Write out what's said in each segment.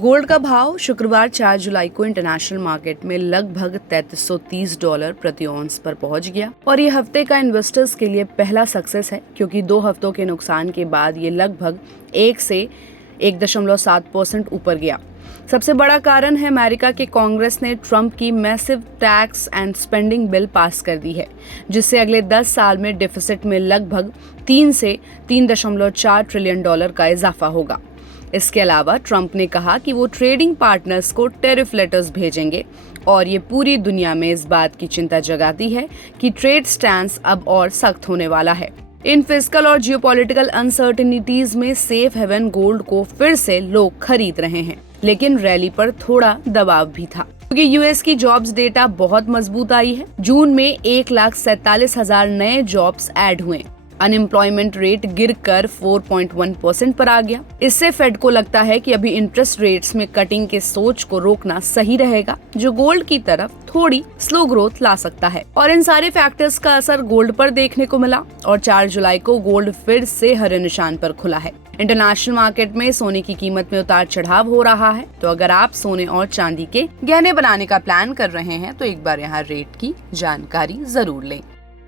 Gold का भाव शुक्रवार 4 जुलाई को इंटरनेशनल मार्केट में लगभग $3330 प्रति औंस पर पहुंच गया और ये हफ्ते का इन्वेस्टर्स के लिए पहला सक्सेस है, क्योंकि 2 हफ्तों के नुकसान के बाद ये लगभग 1 से 1.7% ऊपर गया। सबसे बड़ा कारण है अमेरिका के कांग्रेस ने ट्रंप की massive tax and spending bill pass कर दी है, जिससे अगले 10 साल में डिफिसिट में लगभग 3 से $3.4 ट्रिलियन का इजाफा होगा। इसके अलावा ट्रंप ने कहा कि वो ट्रेडिंग पार्टनर्स को टैरिफ लेटर्स भेजेंगे और ये पूरी दुनिया में इस बात की चिंता जगाती है कि ट्रेड स्टैंस अब और सख्त होने वाला है। इन फिस्कल और जियोपॉलिटिकल अनसर्टेनिटीज में सेफ हेवन गोल्ड को फिर से लोग खरीद रहे हैं, लेकिन रैली पर थोड़ा दबाव भी था, क्योंकि यूएस की जॉब्स डेटा बहुत मजबूत आई है। जून में 1,47,000 नए जॉब्स ऐड हुए। अनएम्प्लॉयमेंट रेट गिरकर 4.1% पर आ गया। इससे फेड को लगता है कि अभी इंटरेस्ट रेट्स में कटिंग के सोच को रोकना सही रहेगा, जो गोल्ड की तरफ थोड़ी स्लो ग्रोथ ला सकता है। और इन सारे फैक्टर्स का असर गोल्ड पर देखने को मिला और 4 जुलाई को गोल्ड फिर से हरे निशान पर खुला है। इंटरनेशनल मार्केट में सोने की कीमत में उतार चढ़ाव हो रहा है, तो अगर आप सोने और चांदी के गहने बनाने का प्लान कर रहे हैं तो एक बार यहाँ रेट की जानकारी जरूर लें।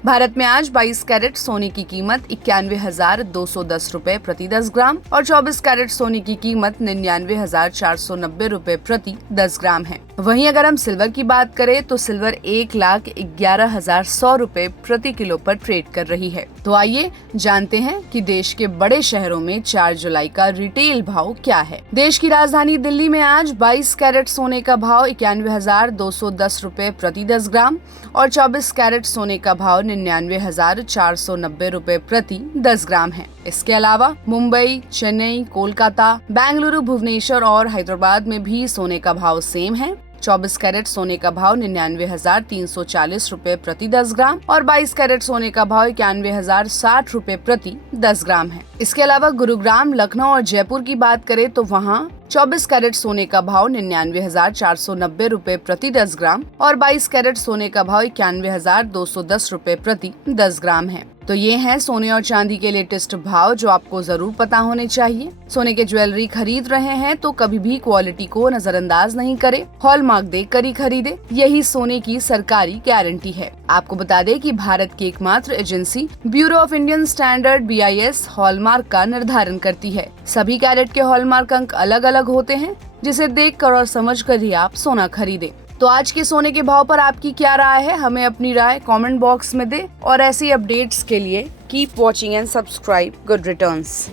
भारत में आज 22 कैरेट सोने की कीमत 91,210 रुपए प्रति 10 ग्राम और 24 कैरेट सोने की कीमत 99,490 रुपए प्रति 10 ग्राम है। वहीं अगर हम सिल्वर की बात करें तो सिल्वर 1,11,100 रुपए प्रति किलो पर ट्रेड कर रही है। तो आइए जानते हैं कि देश के बड़े शहरों में 4 जुलाई का रिटेल भाव क्या है। देश की राजधानी दिल्ली में आज 22 कैरेट सोने का भाव 91,210 रुपए प्रति 10 ग्राम और 24 कैरेट सोने का भाव 99,490 रुपए प्रति 10 ग्राम है। इसके अलावा मुंबई, चेन्नई, कोलकाता, बेंगलुरु, भुवनेश्वर और हैदराबाद में भी सोने का भाव सेम है। 24 कैरेट सोने का भाव 99,340 रुपए प्रति 10 ग्राम और 22 कैरेट सोने का भाव 91,060 रुपए प्रति 10 ग्राम है। इसके अलावा गुरुग्राम, लखनऊ और जयपुर की बात करें तो वहाँ 24 कैरेट सोने का भाव 99,490 रुपए प्रति 10 ग्राम और 22 कैरेट सोने का भाव 91,210 रुपए प्रति 10 ग्राम है। तो ये हैं सोने और चांदी के लेटेस्ट भाव जो आपको जरूर पता होने चाहिए। सोने के ज्वेलरी खरीद रहे हैं तो कभी भी क्वालिटी को नजरअंदाज नहीं करें, हॉलमार्क देकर ही खरीदे, यही सोने की सरकारी गारंटी है। आपको बता दें कि भारत की एकमात्र agency bureau of Indian standard BIS hallmark का निर्धारण करती है। सभी कैरेट के हॉलमार्क अंक अलग अलग होते हैं, जिसे देखकर और समझकर ही आप सोना खरीदें। तो आज के सोने के भाव पर आपकी क्या राय है? हमें अपनी राय कमेंट बॉक्स में दें और ऐसी अपडेट्स के लिए keep watching and subscribe good returns.